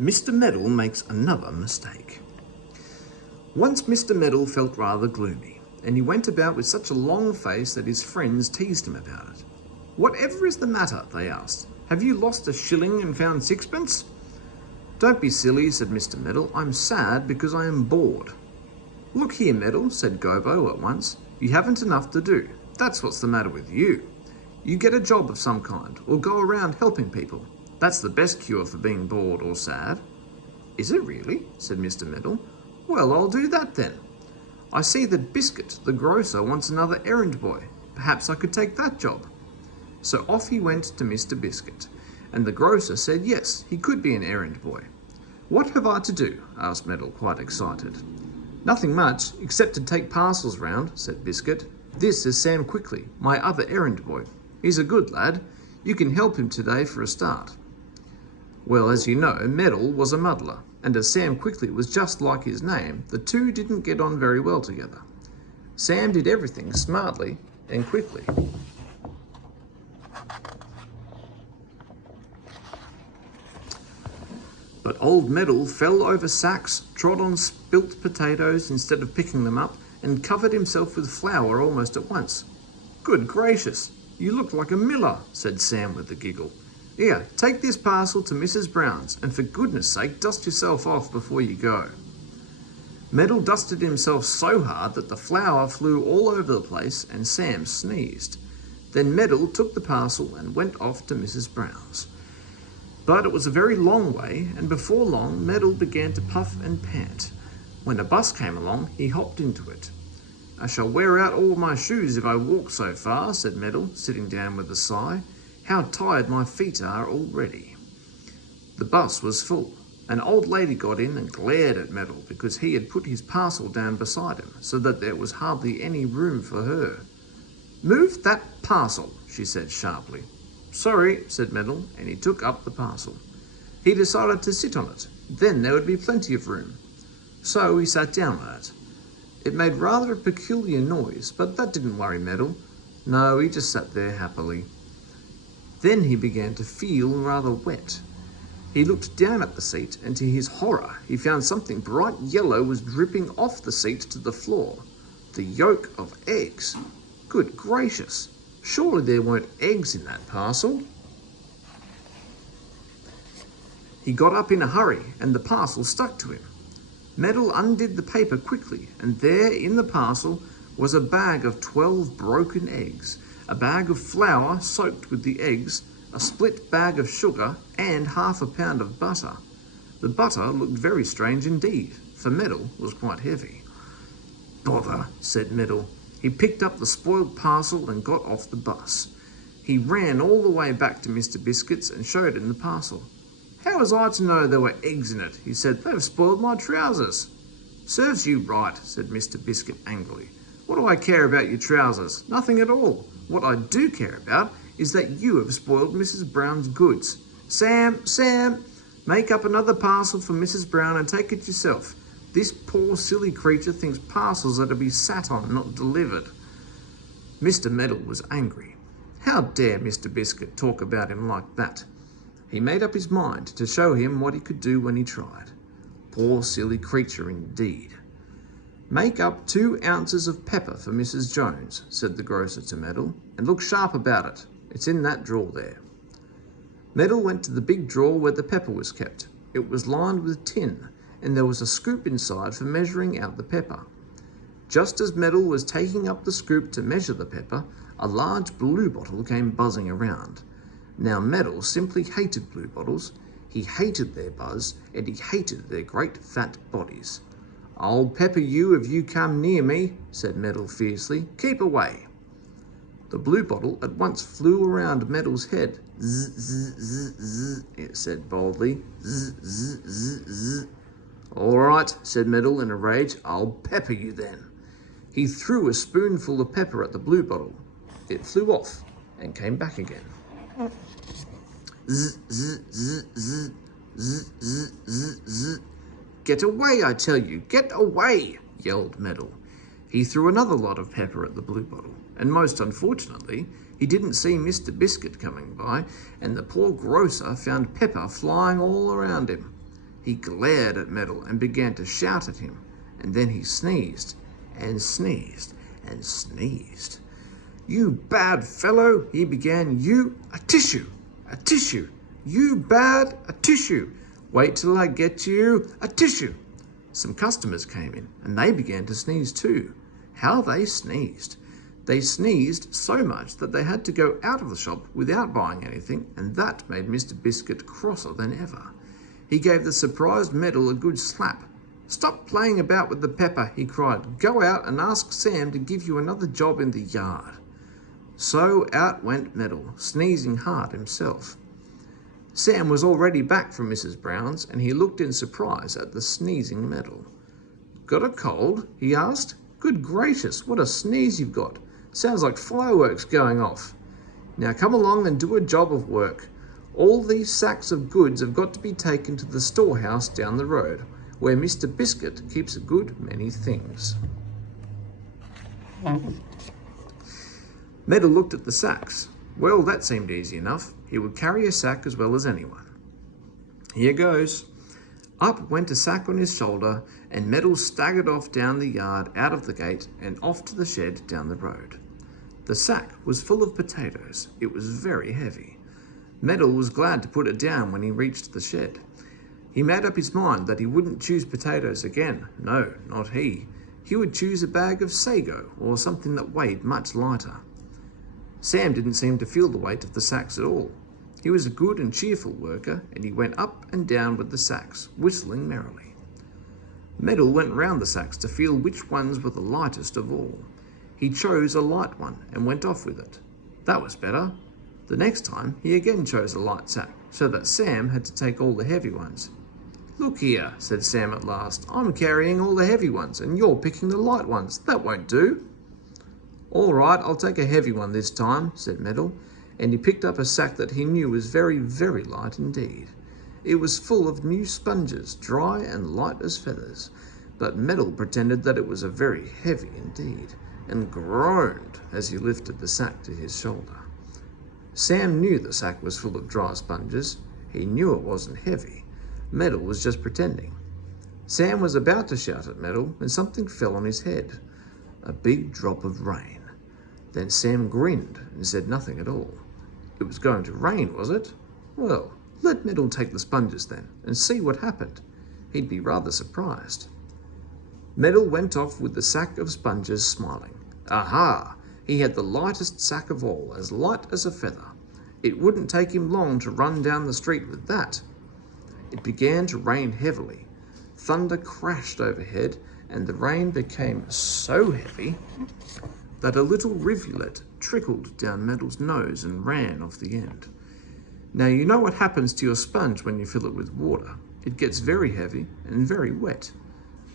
Mr. Meddle makes another mistake. Once Mr. Meddle felt rather gloomy, and he went about with such a long face that his friends teased him about it. "Whatever is the matter?" they asked. "Have you lost a shilling and found sixpence?" "Don't be silly," said Mr. Meddle. "I'm sad because I am bored." "Look here, Meddle," said Gobo at once. "You haven't enough to do. That's what's the matter with you. You get a job of some kind, or go around helping people. That's the best cure for being bored or sad." "Is it really?" said Mr. Meddle. "Well, I'll do that then. I see that Biscuit, the grocer, wants another errand boy. Perhaps I could take that job." So off he went to Mr. Biscuit, and the grocer said yes, he could be an errand boy. "What have I to do?" asked Meddle, quite excited. "Nothing much, except to take parcels round," said Biscuit. "This is Sam Quickly, my other errand boy. He's a good lad. You can help him today for a start." Well, as you know, Meddle was a muddler, and as Sam Quickly was just like his name, the two didn't get on very well together. Sam did everything smartly and quickly. But old Meddle fell over sacks, trod on spilt potatoes instead of picking them up, and covered himself with flour almost at once. "Good gracious, you look like a miller," said Sam with a giggle. "Here, take this parcel to Mrs. Brown's, and for goodness sake, dust yourself off before you go." Meddle dusted himself so hard that the flour flew all over the place, and Sam sneezed. Then Meddle took the parcel and went off to Mrs. Brown's. But it was a very long way, and before long Meddle began to puff and pant. When a bus came along, he hopped into it. "I shall wear out all my shoes if I walk so far," said Meddle, sitting down with a sigh. "How tired my feet are already." The bus was full. An old lady got in and glared at Meddle because he had put his parcel down beside him, so that there was hardly any room for her. "Move that parcel," she said sharply. "Sorry," said Meddle, and he took up the parcel. He decided to sit on it. Then there would be plenty of room. So he sat down on it. It made rather a peculiar noise, but that didn't worry Meddle. No, he just sat there happily. Then he began to feel rather wet. He looked down at the seat, and to his horror, he found something bright yellow was dripping off the seat to the floor. The yolk of eggs. Good gracious! Surely there weren't eggs in that parcel. He got up in a hurry, and the parcel stuck to him. Meddle undid the paper quickly, and there in the parcel was a bag of 12 broken eggs, a bag of flour soaked with the eggs, a split bag of sugar, and half a pound of butter. The butter looked very strange indeed, for Meddle was quite heavy. "Bother," said Meddle. He picked up the spoiled parcel and got off the bus. He ran all the way back to Mr. Biscuit's and showed him the parcel. "How was I to know there were eggs in it?" he said. "They've spoiled my trousers." "Serves you right," said Mr. Biscuit angrily. "What do I care about your trousers? Nothing at all. What I do care about is that you have spoiled Mrs. Brown's goods. Sam, make up another parcel for Mrs. Brown and take it yourself. This poor silly creature thinks parcels are to be sat on, not delivered." Mr. Meddle was angry. How dare Mr. Biscuit talk about him like that? He made up his mind to show him what he could do when he tried. Poor silly creature indeed. "Make up 2 ounces of pepper for Mrs. Jones," said the grocer to Meddle, "and look sharp about it. It's in that drawer there." Meddle went to the big drawer where the pepper was kept. It was lined with tin, and there was a scoop inside for measuring out the pepper. Just as Meddle was taking up the scoop to measure the pepper, a large blue bottle came buzzing around. Now Meddle simply hated blue bottles. He hated their buzz, and he hated their great fat bodies. "I'll pepper you if you come near me," said Meddle fiercely. "Keep away." The blue bottle at once flew around Meddle's head. "Zzz, zzz, zzz, zzz," it said boldly. "Zzz, zzz, zzz, zzz." "All right," said Meddle in a rage. "I'll pepper you then." He threw a spoonful of pepper at the blue bottle. It flew off and came back again. "Zzz, zzz, zzz, zzz, zzz, zzz, zzz, zzz. Get away, I tell you, get away," yelled Meddle. He threw another lot of pepper at the blue bottle, and most unfortunately, he didn't see Mr. Biscuit coming by, and the poor grocer found pepper flying all around him. He glared at Meddle and began to shout at him, and then he sneezed and sneezed and sneezed. "You bad fellow," he began. "You, a tissue, a tissue. You bad, a tissue. Wait till I get you, a tissue." Some customers came in, and they began to sneeze too. How they sneezed! They sneezed so much that they had to go out of the shop without buying anything, and that made Mr. Biscuit crosser than ever. He gave the surprised Meddle a good slap. "Stop playing about with the pepper," he cried. "Go out and ask Sam to give you another job in the yard." So out went Meddle, sneezing hard himself. Sam was already back from Mrs. Brown's, and he looked in surprise at the sneezing Meddle. "Got a cold?" he asked. "Good gracious, what a sneeze you've got. Sounds like fireworks going off. Now come along and do a job of work. All these sacks of goods have got to be taken to the storehouse down the road, where Mr. Biscuit keeps a good many things." Meddle looked at the sacks. Well, that seemed easy enough. He would carry a sack as well as anyone. Here goes. Up went a sack on his shoulder, and Meddle staggered off down the yard, out of the gate, and off to the shed down the road. The sack was full of potatoes. It was very heavy. Meddle was glad to put it down when he reached the shed. He made up his mind that he wouldn't choose potatoes again. No, not he. He would choose a bag of sago, or something that weighed much lighter. Sam didn't seem to feel the weight of the sacks at all. He was a good and cheerful worker, and he went up and down with the sacks, whistling merrily. Meddle went round the sacks to feel which ones were the lightest of all. He chose a light one and went off with it. That was better. The next time, he again chose a light sack, so that Sam had to take all the heavy ones. "Look here," said Sam at last. "I'm carrying all the heavy ones, and you're picking the light ones. That won't do." "All right, I'll take a heavy one this time," said Meddle, and he picked up a sack that he knew was very, very light indeed. It was full of new sponges, dry and light as feathers, but Meddle pretended that it was a very heavy indeed, and groaned as he lifted the sack to his shoulder. Sam knew the sack was full of dry sponges. He knew it wasn't heavy. Meddle was just pretending. Sam was about to shout at Meddle when something fell on his head. A big drop of rain. Then Sam grinned and said nothing at all. It was going to rain, was it? Well, let Meddle take the sponges then, and see what happened. He'd be rather surprised. Meddle went off with the sack of sponges, smiling. Aha! He had the lightest sack of all, as light as a feather. It wouldn't take him long to run down the street with that. It began to rain heavily. Thunder crashed overhead, and the rain became so heavy that a little rivulet trickled down Meddle's nose and ran off the end. Now you know what happens to your sponge when you fill it with water. It gets very heavy and very wet.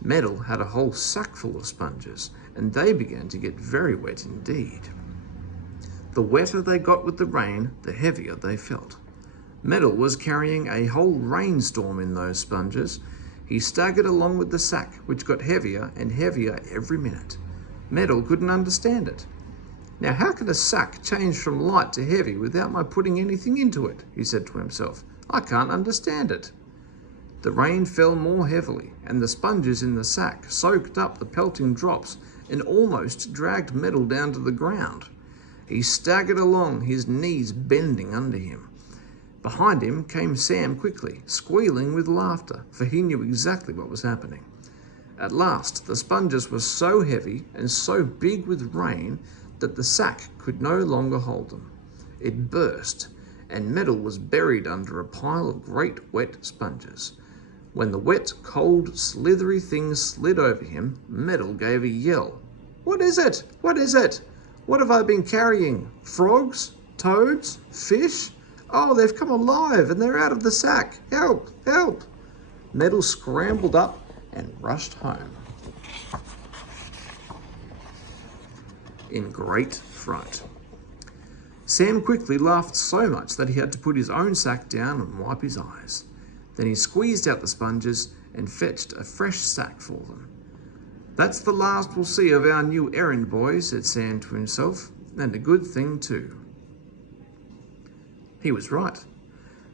Meddle had a whole sack full of sponges, and they began to get very wet indeed. The wetter they got with the rain, the heavier they felt. Meddle was carrying a whole rainstorm in those sponges. He staggered along with the sack, which got heavier and heavier every minute. Meddle couldn't understand it. Now how could a sack change from light to heavy without my putting anything into it? He said to himself. I can't understand it. The rain fell more heavily, and the sponges in the sack soaked up the pelting drops and almost dragged Meddle down to the ground. He staggered along, his knees bending under him. Behind him came Sam quickly, squealing with laughter, for he knew exactly what was happening. At last, the sponges were so heavy and so big with rain that the sack could no longer hold them. It burst, and Meddle was buried under a pile of great wet sponges. When the wet, cold, slithery things slid over him, Meddle gave a yell. What is it? What is it? What have I been carrying? Frogs? Toads? Fish? Oh, they've come alive and they're out of the sack. Help! Help! Meddle scrambled up and rushed home in great fright. Sam quickly laughed so much that he had to put his own sack down and wipe his eyes. Then he squeezed out the sponges and fetched a fresh sack for them. That's the last we'll see of our new errand boy, said Sam to himself, and a good thing too. He was right.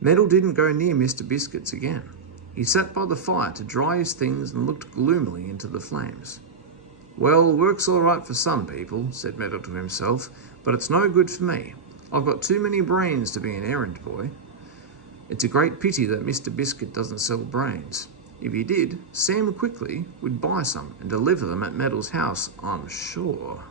Meddle didn't go near Mr. Biscuit's again. He sat by the fire to dry his things and looked gloomily into the flames. "Well, work's all right for some people," said Meddle to himself, "but it's no good for me. I've got too many brains to be an errand boy. It's a great pity that Mr. Biscuit doesn't sell brains. If he did, Sam Quickly would buy some and deliver them at Meddle's house, I'm sure."